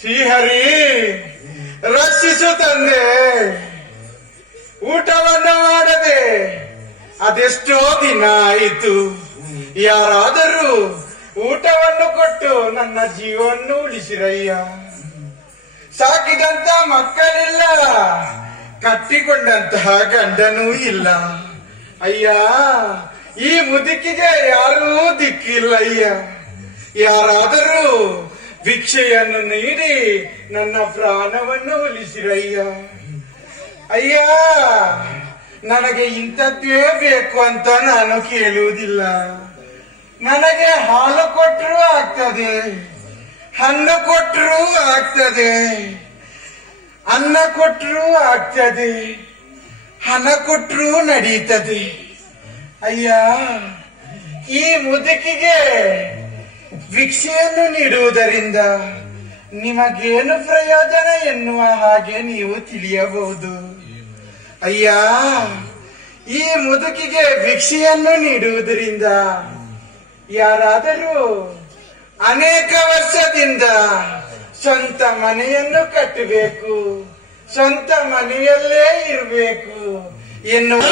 ಶ್ರೀಹರಿ ರಕ್ಷಿಸು ತಂದೆ. ಊಟವನ್ನು ಮಾಡದೆ ಅದೆಷ್ಟೋ ದಿನ ಆಯಿತು. ಯಾರಾದರೂ ಊಟವನ್ನು ಕೊಟ್ಟು ನನ್ನ ಜೀವವನ್ನು ಉಳಿಸಿರಯ್ಯ. ಸಾಕಿದಂತ ಮಕ್ಕಳಿಲ್ಲ, ಕಟ್ಟಿಕೊಂಡಂತಹ ಗಂಡನೂ ಇಲ್ಲ. ಅಯ್ಯ, ಈ ಮುದುಕಿಗೆ ಯಾರೂ ದಿಕ್ಕಿಲ್ಲಯ್ಯ. ಯಾರಾದರೂ ಭಿಕ್ಷೆಯನ್ನು ನೀಡಿ ನನ್ನ ಪ್ರಾಣವನ್ನು ಉಳಿಸಿರಯ್ಯ. ಅಯ್ಯ, ನನಗೆ ಇಂಥದ್ದೇ ಬೇಕು ಅಂತ ನಾನು ಕೇಳುವುದಿಲ್ಲ. ನನಗೆ ಹಾಲು ಕೊಟ್ಟರೂ ಆಗ್ತದೆ, ಹಣ್ಣು ಕೊಟ್ಟರೂ ಆಗ್ತದೆ, ಅನ್ನ ಕೊಟ್ಟರೂ ಆಗ್ತದೆ, ಹಣ ಕೊಟ್ಟರೂ ನಡೀತದೆ. ಅಯ್ಯ, ಈ ಮುದುಕಿಗೆ ಭಿಕ್ಷೆಯನ್ನು ನೀಡುವುದರಿಂದ ನಿಮಗೇನು ಪ್ರಯೋಜನ ಎನ್ನುವ ಹಾಗೆ ನೀವು ತಿಳಿಯಬಹುದು. ಅಯ್ಯ, ಈ ಮುದುಕಿಗೆ ಭಿಕ್ಷೆಯನ್ನು ನೀಡುವುದರಿಂದ ಯಾರಾದರೂ ಅನೇಕ ವರ್ಷದಿಂದ ಸ್ವಂತ ಮನೆಯನ್ನು ಕಟ್ಟಬೇಕು, ಸ್ವಂತ ಮನೆಯಲ್ಲೇ ಇರಬೇಕು ಎನ್ನುವ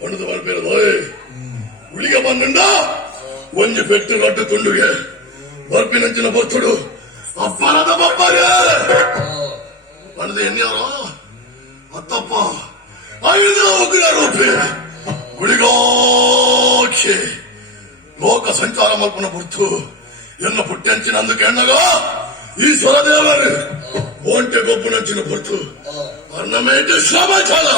ಪಣದು ಬರ್ಬೇರದೋಯ್ ಗುಳಿಗೆ ಬಂದುಂಡ ಒಂಜಿ ಪೆಟ್ಟು ರೊಟ್ಟು ತುಂಡುಗೆ ಬರ್ಪಿನಂಚಿನ ಬೊತ್ತುಡು ಅಪ್ಪರದ ಬಪ್ಪರೇ ಪಣದು ಎನ್ಯಾರೋ ಅತ್ತಪ್ಪ ಐದು ಉಗ್ರ ರೂಪಿ ಗುಳಿಗೋಕ್ಷೆ ಲೋಕ ಸಂಚಾರ ಮಲ್ಪನ ಬುರ್ತು ಎನ್ನ ಪುಟ್ಟಂಚಿನಂದು ಕೆಣ್ಣಗ ಈಶ್ವರ ದೇವರು ಒಂಟೆ ಗೊಬ್ಬುನಂಚಿನ ಬುರ್ತು ಅರ್ನಮೇಟ ಶ್ರಮಚಾಲ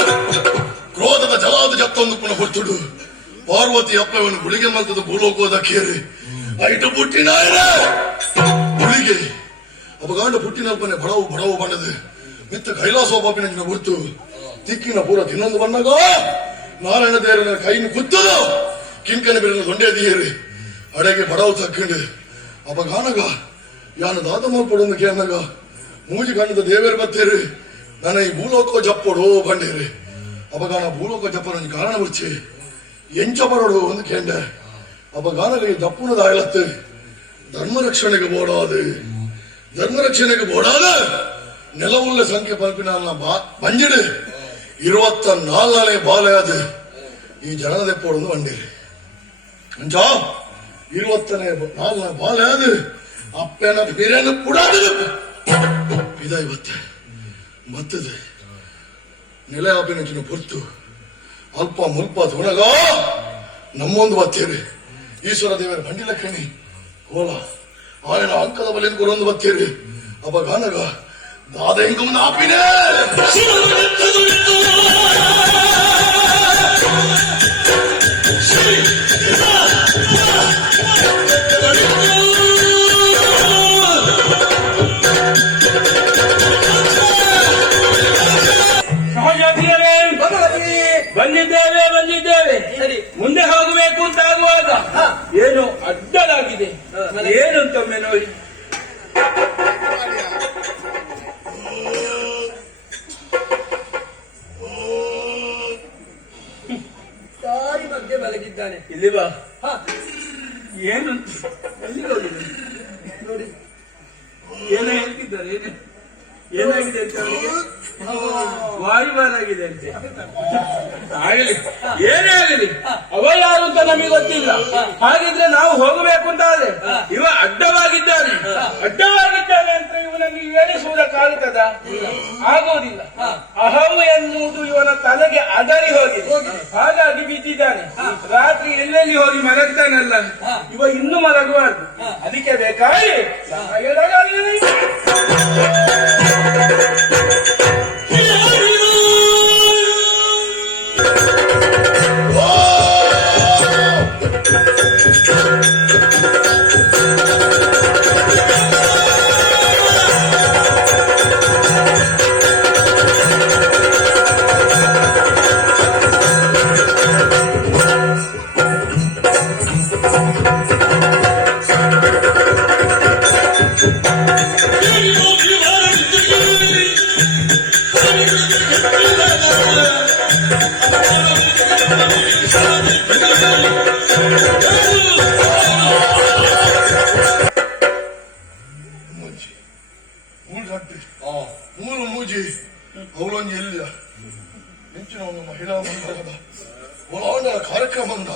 ಕ್ರೋಧದ ಜಲಾದ ಜತ್ತೊಂದು ಪುನಃ ಬುರ್ತುಡು ಪಾರ್ವತಿ ಅಪ್ಪವನ್ನು ಗುಳಿಗೆ ಮಲ್ತದ ಭೂಲೋಕೋದ ಕೇರಿ ಐಟು ಪುಟ್ಟಿನ ಗುಳಿಗೆ ಅಪಗಾಂಡ ಪುಟ್ಟಿನಲ್ಪನೆ ಬಡವು ಬಡವು ಬಣ್ಣದು ಮಿತ್ತ ಕೈಲಾಸೋಪಾಪಿನ ಗುರ್ತು ತಿಕ್ಕಿನ ಪೂರ ತಿನ್ನೊಂದು ಬಣ್ಣಗ ನಾರಾಯಣ ದೇವರ ಕೈನ ಕುತ್ತದು ಕಿಂಕನ ಬಿರನ ದೊಂಡೆ ದೀರಿ ಅಡೆಗೆ ಬಡವು ತಕ್ಕಂಡು ಅಪಗಾನಗ ಯಾನ ದಾದ ಮಲ್ಪಡೊಂದು ಕೇನಗ ಮೂಜಿ ಕಂಡದ ದೇವೇರು ಬತ್ತೇರಿ ನನ್ನ ಈ ಭೂಲೋಕೋ ಜಪ್ಪಡು ಬಂಡೇರಿ ಅಪಗಾನ ಭೂಲೋಕ ಜಪ್ಪನ ಕಾರಣ ಬಿಡ್ಚಿ ಎಂಚ ಬರೋಡು ಒಂದು ಕೇಂಡ ಅಪಗಾನಗ ಈ ದಪ್ಪುನದ ಆಯಲತ್ತು ಧರ್ಮ ರಕ್ಷಣೆಗೆ ಬೋಡಾದು ಧರ್ಮ ರಕ್ಷಣೆಗೆ ಬೋಡಾದ ನೆಲವುಳ್ಳ ಸಂಖ್ಯೆ ಪಲ್ಪಿನ ಬಂಜಿಡು 24 ಬಾಲೆ ಅದು ಈ ಜನದ ಎಪ್ಪೋಡು ಬಂಡೇರಿ ಅಂಚ 24 ಬಾಲೆ ಅದು ಅಪ್ಪನ ಬಿರಿಯಾನ ಪುಡಾದು ಇದ ಇವತ್ತೆ ಮತ್ತದು ನೆಲೆ ಆಪಿನ ಪುರ್ತು ಅಲ್ಪ ಮುಲ್ಪ ತುಣಗ ನಮ್ಮೊಂದು ಬತ್ತೇರಿ ಈಶ್ವರ ದೇವರ ಬಂಡಿಲ ಕಣಿ ಕೋಲ ఆయన ಅಂಕದ ಬಲಿಯನ್ನು ಕೊರೊಂದು ಬತ್ತೇರಿ ಅಪ್ಪ ಗಾನಗ ದಾದ ಹೆಂಗಮ್ಮನ ಆಪಿನೇ ಬಂದಿದ್ದೇವೆ ಸರಿ ಮುಂದೆ ಹೋಗಬೇಕು ಅಂತ ಆಗುವಾಗ ಏನು ಅಡ್ಡಲಾಗಿದೆ ಏನು ಅಂತೊಮ್ಮೆ ನೋಡಿ ದಾರಿ ಮಧ್ಯೆ ಮಲಗಿದ್ದಾನೆ. ಇಲ್ಲಿ ಬಾ. ಏನು ಎಲ್ಲಿ ಹೋಗಿದೆ ನೋಡಿ ಏನೋ ಹೇಳ್ತಿದ್ದಾರೆ ಏನಾಗಿದೆ ಅಂತ ಅವನಿಗೆ ವಾಯುಮಾನಾಗಿದೆ ಅಂತೆ ಆಗಲಿ ಏನೇ ಆಗಲಿ ಅವ ಯಾರು ಅಂತ ನಮಗೆ ಗೊತ್ತಿಲ್ಲ. ಹಾಗಿದ್ರೆ ನಾವು ಹೋಗಬೇಕು ಅಂತ ಆದ್ರೆ ಇವ ಅಡ್ಡವಾಗಿದ್ದಾನೆ ಅಂತ ಇವನನ್ನು ಎಣಿಸುವುದಕ್ಕಾಗುತ್ತದ? ಆಗೋದಿಲ್ಲ. ಅಹಂ ಎನ್ನುವುದು ಇವನ ತಲೆಗೆ ಅದರಿ ಹೋಗಿದೆ, ಹಾಗಾಗಿ ಬಿದ್ದಿದ್ದಾನೆ. ರಾತ್ರಿ ಎಲ್ಲೆಲ್ಲಿ ಹೋಗಿ ಮಲಗ್ತಾನಲ್ಲ ಇವ ಇನ್ನೂ ಮಲಗಬಾರ್ದು. ಅದಕ್ಕೆ ಬೇಕಾಗಿ ಮೂರು ಮೂಜಿ ಅವಳೊಂದು ಎಲ್ಲಿಯ ಮಿಂಚಿನ ಒಂದು ಮಹಿಳಾ ಮಂಡಲದ ಒಳಾಂಡ ಕಾರ್ಯಕ್ರಮದ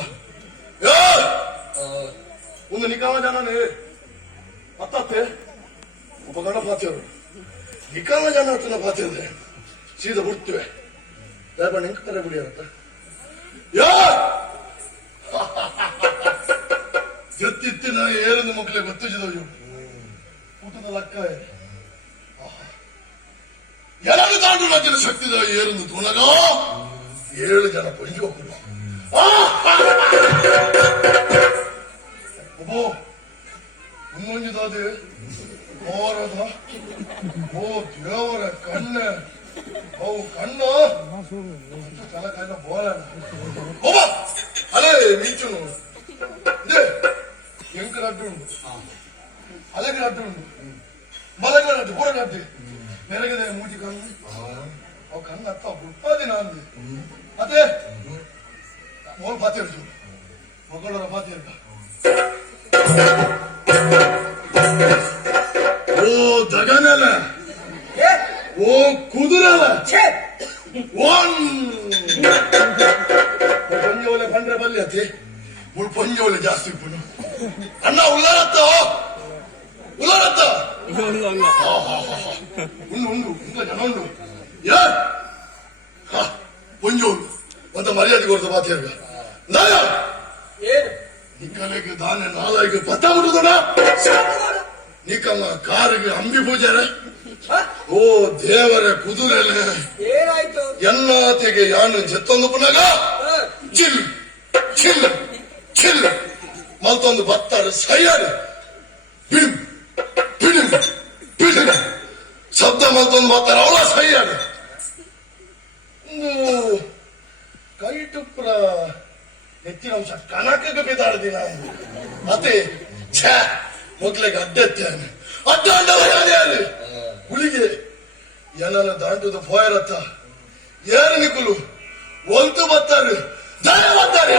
ಒಂದು ನಿಕಾಮ ಜನನೇ ಅತ್ತತ್ತೆ ಉಪಕರಣ ಪಾತ್ಯರು ನಿಕಾಮ ಜನ ಹತ್ತಿನ ಪಾತ್ಯದೆ ಸೀದಾ ಬಿಡ್ತೇವೆ ಯಾರು ನಿಂಕರೆ ಬಿಡಿಯತ್ತ ಜೊತ್ತಿತ್ತಿನ ಏರದು ಮಕ್ಕಳಿಗೆ ಗೊತ್ತಿದ್ದವು ಊಟದ ಲಕ್ಕ ಎರಡು ತಾಂಡು ರಾಜ್ಯದ ಶಕ್ತಿದ ಏರೊಂದು ತುಣಗ 7 ಜನ ಪಂಚಿ ಹೋಗ್ತಾರೆ. ಒಬ್ಬೋ ಇನ್ನೊಂದಿದಾದೆ ಮೋರದ ಓ ದೇವರ ಕಣ್ಣ ಅವು ಕಣ್ಣು ತಲಕಾಯ ಬೋಲ ಒಬ್ಬ ಅಲೇ ಮಿಂಚುನು ಇದೆ ಎಂಕರ ಅಡ್ಡು ಉಂಟು ಅಲೆಗರ ಅಡ್ಡು ಉಂಟು ಮಲಗರ ಅಡ್ಡು ಪೂರ ಅಡ್ಡು ನೆಲಗಿದೆ ಮೂಜಿ ಕಣ್ಣು ಅವು ಕಣ್ಣು ಅತ್ತ ಬುಟ್ಟಾದಿ ನಾನು ಅದೇ ಮೋಲ್ ಪಾತಿ ಇರ್ತು ಮಗಳರ ಪಾತಿ ಇರ್ತ ಓ ದಗನಲ ಓ ಕುದುರಲ ಒಳ್ಳೆ ಜಾಸ್ತಿ ಇಪ್ಪುನು ಅಣ್ಣ ಉಳ್ಳಾರತ್ತ ಉಳ್ಳಾರತ್ತ ಉಂಡು ಉಂಡು ಇಂದ ಜನ ಉಂಡು ಯಾರ್ ಪುಂಜು ಉಂಡು ಅಂತ ಮರ್ಯಾದೆ ಕೊಡ್ತ ಮಾತಾಡ್ಗ ನಾಯ ಏನು ನಿಕ್ಕಲೆಗೆ ದಾನೆ ನಾಲಾಗಿ ಪತ್ತ ಬಿಡುದಣ ನಿಕ್ಕಮ್ಮ ಕಾರಿಗೆ ಅಂಬಿ ಪೂಜಾರೆ ಓ ದೇವರ ಕುದುರೆಲೆ ಏನಾಯ್ತು ಎನ್ನಾತಿಗೆ ಯಾನು ಜತ್ತೊಂದು ಪುನಗ ಚಿಲ್ ಚಿಲ್ ಚಿಲ್ ಮಲ್ತೊಂದು ಬತ್ತಾರ ಸೈಯಾರು ಬಿಡು ಬಿಡು ಬಿಡು ಶಬ್ದ ಮಲ್ತೊಂದು ಬತ್ತಾರ ಅವಳ ಸೈಯಾರು ಕೈ ಟುಪ್ರ ಹೆಚ್ಚಿನ ಅಂಶ ಕನಕಕ್ಕೆ ಬಿದ್ದಾಡ್ದಿ ನಾನು ಮತ್ತೆ ಛೇ ಮೊದ್ಲಿಗೆ ಅಡ್ಡೆತ್ತೇನೆ ಅಡ್ಡ ಅಡ್ಡವರಾದೆ ಹುಲಿಗೆ ಏನನ್ನ ದಾಂಟುದು ಪೋಯರತ್ತ ಏರು ನಿಕ್ಕುಲು ಒಂತು ಬತ್ತಾರೆ ದಯ ಬತ್ತಾರೆ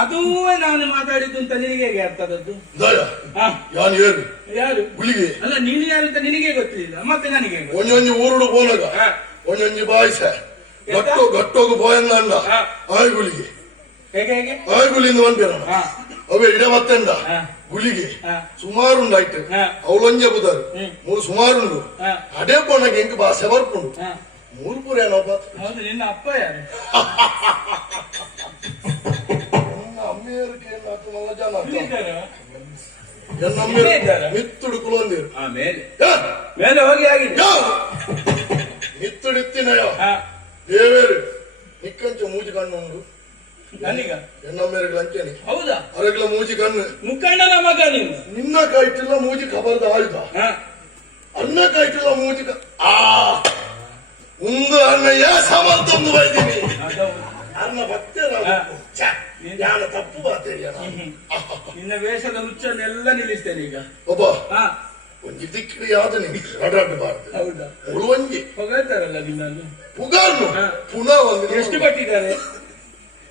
ಅದೂ ನಾನು ಮಾತಾಡಿದ್ದು ಅಂತ ನಿನಗೆ ಹೇಗೆ ಅರ್ಥದದ್ದು ದಯ ಹಾ, ಯಾನ್ ಏರು ಯಾರು ಹುಲಿಗೆ ಅಲ್ಲ ನೀನು ಯಾರು ಅಂತ ನಿನಗೆ ಗೊತ್ತಿಲ್ಲ ಮತ್ತೆ ನನಗೆ ಹೇಗೆ ಗೊತ್ತು? ಒಂಜೊಂಜಿ ಊರುಡು ಪೋನಗ ಹಾ. ಒಂಜೊಂಜಿ ಬಾಯ್ಸ ಗಟ್ಟೋಗು ಪೋಯನ್ನ ಅಣ್ಣ ಹಾ. ಆಯ್ಗುಲಿಗೆ ಹೇಗೆ ಹೇಗೆ ಆಯ್ಗುಲಿಂದ ಬಂದಿರ ಹಾ ಅವೇ ಇಡ ಮತ್ತೆಂಡ ಹಾ. ಗುಳಿಗೆ ಹಾ. ಸುಮಾರುಂಡಾಯ್ತು ಹಾ. ಅವಳೊಂಜ ಬುದಾರು ಹ್ಮ್. ಮೂರು ಸುಮಾರುಂಡು ಹಾ. ಅಡೇ ಪೋನಗೆ ಹೆಂಗ್ ಭಾಷೆ ಬರ್ಕೊಂಡು ಹಾ. ಮೂರು ಪುರ ಏನಪ್ಪ ಹೌದು ನಿನ್ನ ಅಪ್ಪ ಯಾರು ಅಮ್ಮೆಯರಿಗೆ ಏನಾಯ್ತು ಮಲ್ಲ ಜನ ಇಲ್ಲಿದ್ದಾರಾ? ಎನ್ನಮ್ಮೆ ಇಲ್ಲೇ ಇದ್ದಾರಾ? ಮಿತ್ತುಡು ಕುಲೊಂದಿರು ಮೇಲೆ ಮೇಲೆ ಹೋಗಿ ಆಗಿದೆ ಮಿತ್ತುಡಿತ್ತಿನಯ ಹಾ. ದೇವೇರು ನಿಕ್ಕಂಚ ಮೂಜಿ ಕಣ್ಣು ಉಂಡು ನನಗ ಎನ್ನಮ್ಮೆರಿಗೆ ಲಂಚನಿ ಹೌದಾ ಅರಗಿಲ ಮೂಜಿ ಕಣ್ಣು ಮುಖಂಡನ ಮಗ ನೀನು ನಿನ್ನ ಕಾಯ್ತಿಲ್ಲ ಮೂಜಿ ಖಬರ್ದ ಆಯ್ತ ಹಾ. ಅನ್ನ ಕಾಯ್ತಿಲ್ಲ ಮೂಜಿ ಆ ಒಂದು ಅನ್ನ ಯಾ ಸಮರ್ಥಂದು ಬೈದೀನಿ ಅದೌದು. ಅನ್ನ ಬತ್ತೆ ಹಾ. ಯಾನ ತಪ್ಪು ಬಾತೇರಿ ನಿನ್ನ ವೇಷದ ಹುಚ್ಚನ್ನೆಲ್ಲ ನಿಲ್ಲಿಸ್ತೇನೆ ಈಗ ಒಬ್ಬ ಹಾ ಒಂಜಿ ದಿಕ್ಕಿಡಿ ಯಾವ್ದು ನೀವು ಅಡಾಡಬಾರ್ದು ಹೌದಾ ಮುಳುವಂಜಿ ಹೊಗಳ್ತಾರಲ್ಲ ನಿನ್ನನ್ನು ಪುಗಾರ್ನು ಹಾ. ಪುನಃ ಒಂದು ಎಷ್ಟು ಕೊಟ್ಟಿದ್ದಾರೆ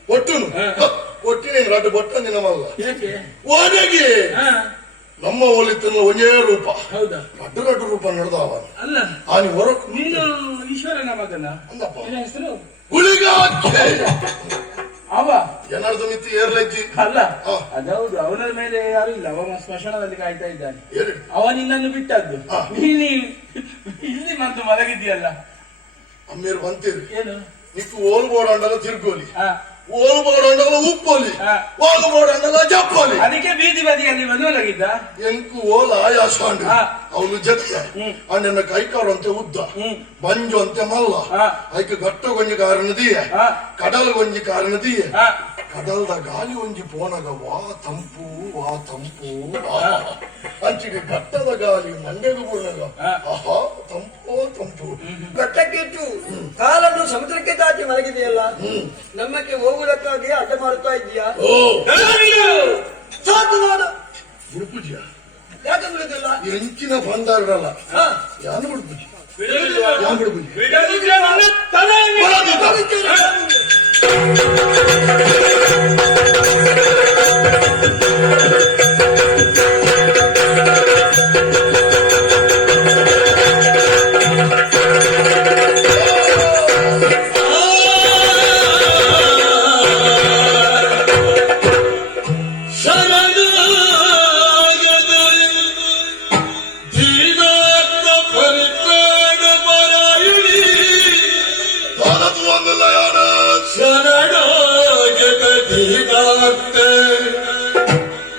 ಒಟ್ಟುನು ಹಾ. ಕೊಟ್ಟಿನಿ ರಡ್ಡು ಬೊಟ್ಟ ನಿನ್ನಮಲ್ಲ ಯಾಕೆ ಒಣಗಿ ಹಾ ನಮ್ಮ ಒಲಿತನ ಒಂದೇ ರೂಪ ಹೌದಾ ರಡ್ಡು ರಡ್ಡು ರೂಪ ನಡೆದವ ಅಲ್ಲ ಆನಿ ಹೊರಕ್ ನೀನು ಈಶ್ವರನ ಮಗನ ಅಂದಪ್ಪ ನಿನ್ನ ಹೆಸರು ಗುಳಿಗಾಕೆ ಅವ ಏನಾರ್ದು ಮಿತಿ ಏರ್ಲೆಜ್ಜಿ ಅಲ್ಲ ಹಾ. ಅದೌದು ಅವನ ಮೇಲೆ ಯಾರು ಇಲ್ಲ ಅವ ಸ್ಮಶಾನದಲ್ಲಿ ಕಾಯ್ತಾ ಇದ್ದಾನೆ ಏರಿ ಅವ ನಿನ್ನನ್ನು ಬಿಟ್ಟದ್ದು ಹಾ. ನೀನು ಇಲ್ಲಿ ಮತ್ತು ಮಲಗಿದ್ದೀಯಲ್ಲ ಅಮ್ಮೀರು ಬಂತೀರಿ ಏನು ನಿಕ್ಕು ಓಲು ಬೋಡಂಡಲ ತಿರ್ಗೋಲಿ ಹಾ ಓಲು ಬೋಡಂಡಲ ಉಪ್ಪೋಲಿ ಹಾ. ಓಲು ಬೋಡಂಡಲ ಜಪ್ಪೋಲಿ ಅದಕ್ಕೆ ಬೀದಿ ಬದಿಯಲ್ಲಿ ಮಲಗಿದ್ದ ಎಂಕು ಓಲ ಆಯಾಸಾಂಡು ಹಾ. ಅವನು ಜತ್ತ ಹ್ಮ್. ಅಣ್ಣನ ಕೈಕಾರು ಅಂತೆ ಉದ್ದ ಹ್ಮ್. ಬಂಜು ಅಂತೆ ಮಲ್ಲ ಹಾ. ಐಕ ಗಟ್ಟ ಗೊಂಜಿ ಕಾರಣದಿಯ ಹಾ. ಕಡಲ್ ಗೊಂಜಿ ಕಾರಣದಿಯ ಹಾ ಕಡಲ್ದ ಗಾಳಿ ಒಂಜಿ ಪೋನಗ ವಾ ತಂಪು ಅಂಚಿಗೆ ಘಟ್ಟದ ಗಾಳಿ ಮಂಡೆಗೂ ಪೋನಗ ಹಾ. ಆಹಾ ತಂಪೋ ತಂಪು ಘಟ್ಟಕ್ಕಿಟ್ಟು ಕಾಲನ್ನು ಸಮುದ್ರಕ್ಕೆ ದಾಟಿ ಮಲಗಿದೆಯಲ್ಲ ನಮ್ಮಕ್ಕೆ ಹೋಗುವುದಕ್ಕಾಗಿ ಅಡ್ಡ ಮಾಡುತ್ತಾ ಇದೀಯಾ ಓ ಸಾಕು ಮಾಡು ಬುಡುಪುಜಿಯ ಯಾಕೆ ಬಿಡುದಿಲ್ಲ ಈ ಹೆಂಚಿನ ಬಂದಾರಲ್ಲ ಹಾ. ಯಾನು ಬುಡುಪುಜಿ ಬಿಡುವುದಿಲ್ವಾ? ಯಾನ್ ಬುಡುಪುಜಿ ಬಿಡದಿದ್ರೆ ನನ್ನ ತಲೆಯಲ್ಲಿ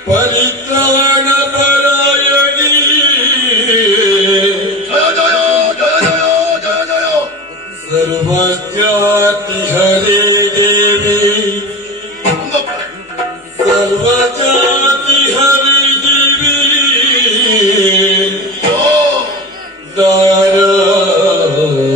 ಪರಿತ್ರಾಣ ಪರಾಯಣಿ ಸರ್ವಜ್ಞಾತಿ ಹರೇ ದೇವಿ ಸರ್ವಜಾತಿ ಹರೇ ದೇವಿ ನಾರಾಯಣಿ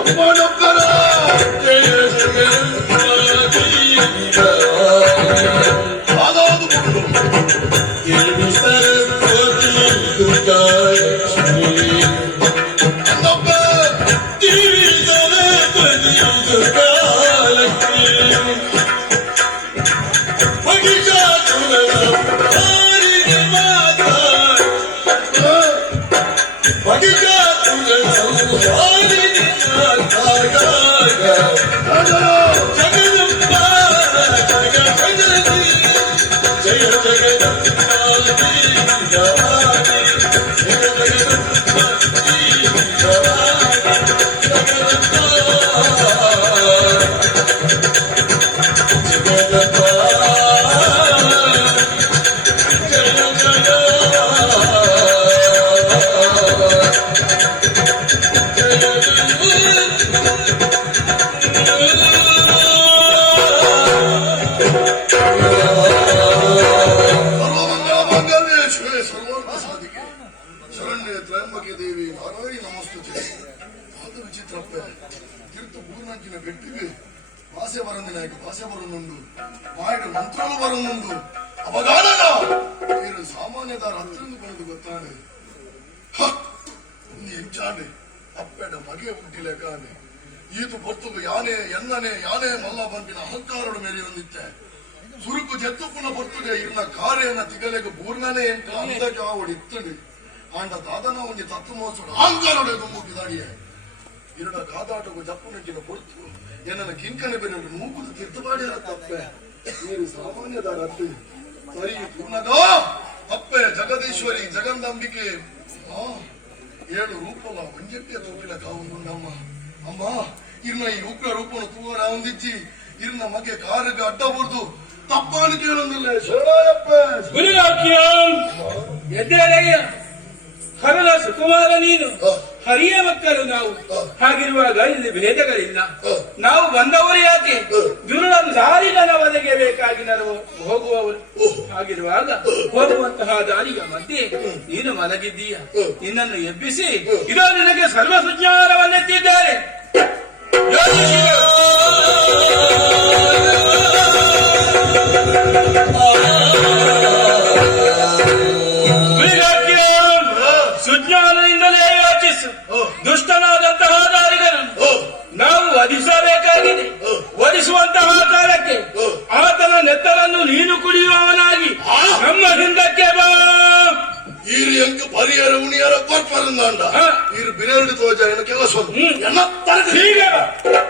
ಅಮ್ಮನೊಬ್ಬರ ಅದಾದು ಅನ್ನೊಬ್ಬ ಸರ್ವಮಂಗಳ ಮಾಂಗಲ್ಯ ಶಿವೆ ಸರ್ವಾರ್ಥ ಸಾಧಿಕೆ ಶರಣ್ಯ ತ್ರಯಂಬಕೆ ದೇವಿ ನಾರಾಯಣಿ ನಮಸ್ತುತೆ ಅದು ವಿಚಿತ್ರಪ್ಪ ತೀರ್ಥ ಪೂರ್ಣಂಚಿನ ಗಟ್ಟಿಗೆ ಭಾಷೆ ಬರಂದಿನಾಯ್ತು ಭಾಷೆ ಬರೋನುಂಡು ಮಾಯಡ ಮಂತ್ರಗಳು ಬರೋನುಂಡು ಅವಗಾನನ ನೀರು ಸಾಮಾನ್ಯದಾರ ಹತ್ತಿರಂದು ಬಂದು ಗೊತ್ತಾನೆ ಎಂಚಾನೆ ಅಪ್ಪೆಡ ಮಗೆ ಹುಟ್ಟಿಲ್ಲ ಕಾನೆ ಈತು ಬರ್ತುಗು ಯಾನೆ ಎನ್ನನೆ ಯಾನೆ ಮಲ್ಲ ಬಂಪಿನ ಅಹಂಕಾರಡು ಮೇಲೆ ಹೊಂದಿತ್ತೆ ಸುರುಕು ಜೆತ್ತುಪುನ ಬರ್ತುಗೆ ಇರ್ನ ಕಾರ್ಯನ ತಿಗಲೆಗೆ ಬೂರ್ಣನೆ ಎಂಕ ಅಂದಕ್ಕೆ ಆವಡು ಇತ್ತಂಡು ಆಂಡ ದಾದನ ಒಂಜಿ ತತ್ವ ಮೋಸಡು ಅಹಂಕಾರಡೆ ದುಂಬು ಬಿದಾಡಿಯೆ ಇರಡ ಕಾದಾಟಗೂ ಜಪ್ಪು ನೆಂಚಿನ ಹೊರ್ತು ಎನ್ನ ಕಿಂಕನೆ ಬೆನ್ನು ಮೂಗುದು ತೀರ್ಥವಾಡಿರ ತಪ್ಪೆ ನೀರು ಸಾಮಾನ್ಯದ ರದ್ದು ಸರಿ ಪೂರ್ಣದ ಅಪ್ಪೆ ಜಗದೀಶ್ವರಿ ಜಗಂದಾಂಬಿಕೆ ಏಳು ರೂಪಲ ಮಂಜಕ್ಕೆ ತೋಪಿಲ ಕಾವುಂಡಮ್ಮ ಅಮ್ಮ ಇರ್ನ ಈ ಉಗ್ರ ರೂಪನು ತೂವರ ಹೊಂದಿಚ್ಚಿ ಇರ್ನ ಮಗೆ ಕಾರ್ಯಕ್ಕೆ ಅಡ್ಡ ಬರ್ದು ತಪ್ಪಾನು ಕೇಳೊಂದಿಲ್ಲ ಶರಣಾಯಪ್ಪ ಎದ್ದೇಳಯ್ಯ ಹರಳ ಸುಕುಮಾರ ನೀನು ಹರಿಯ ಮಕ್ಕಳು ನಾವು ಹಾಗಿರುವಾಗ ಇಲ್ಲಿ ಭೇದಗಳಿಲ್ಲ ನಾವು ಬಂದವರು ಯಾಕೆ ದುರುಳನ್ನು ದಾರಿಗನ ಒದಗೆ ಬೇಕಾಗಿ ನಾವು ಹೋಗುವವರು ಹಾಗಿರುವಾಗ ಹೋಗುವಂತಹ ದಾರಿಯ ಮಧ್ಯೆ ನೀನು ಮಲಗಿದ್ದೀಯ ನಿನ್ನನ್ನು ಎಬ್ಬಿಸಿ ಇದೋ ನಿನಗೆ ಸರ್ವ ಸುಜ್ಞಾನವನ್ನೆತ್ತಿದ್ದಾರೆ ಸುಜ್ಞಾನದಿಂದಲೇ ಯೋಚಿಸು ದುಷ್ಟನಾದಂತಹ ದಾರಿಗಳನ್ನು ನಾವು ವಧಿಸಬೇಕಾಗಿದೆ ವಧಿಸುವಂತಹ ಕಾಲಕ್ಕೆ ಆತನ ನೆತ್ತರನ್ನು ನೀನು ಕುಡಿಯುವವನಾಗಿ ನಮ್ಮ ಹಿಂದಕ್ಕೆ ಬಾ ಈರು ಎಂಕ ಪರಿಯರ ಉಣಿಯರ ಕೊರ್ಪರಂದಾಂಡ ಈರು ಬಿರೇಡು ತೋಜ ಕೆಲಸ ಹೀಗೆ ಬಾ.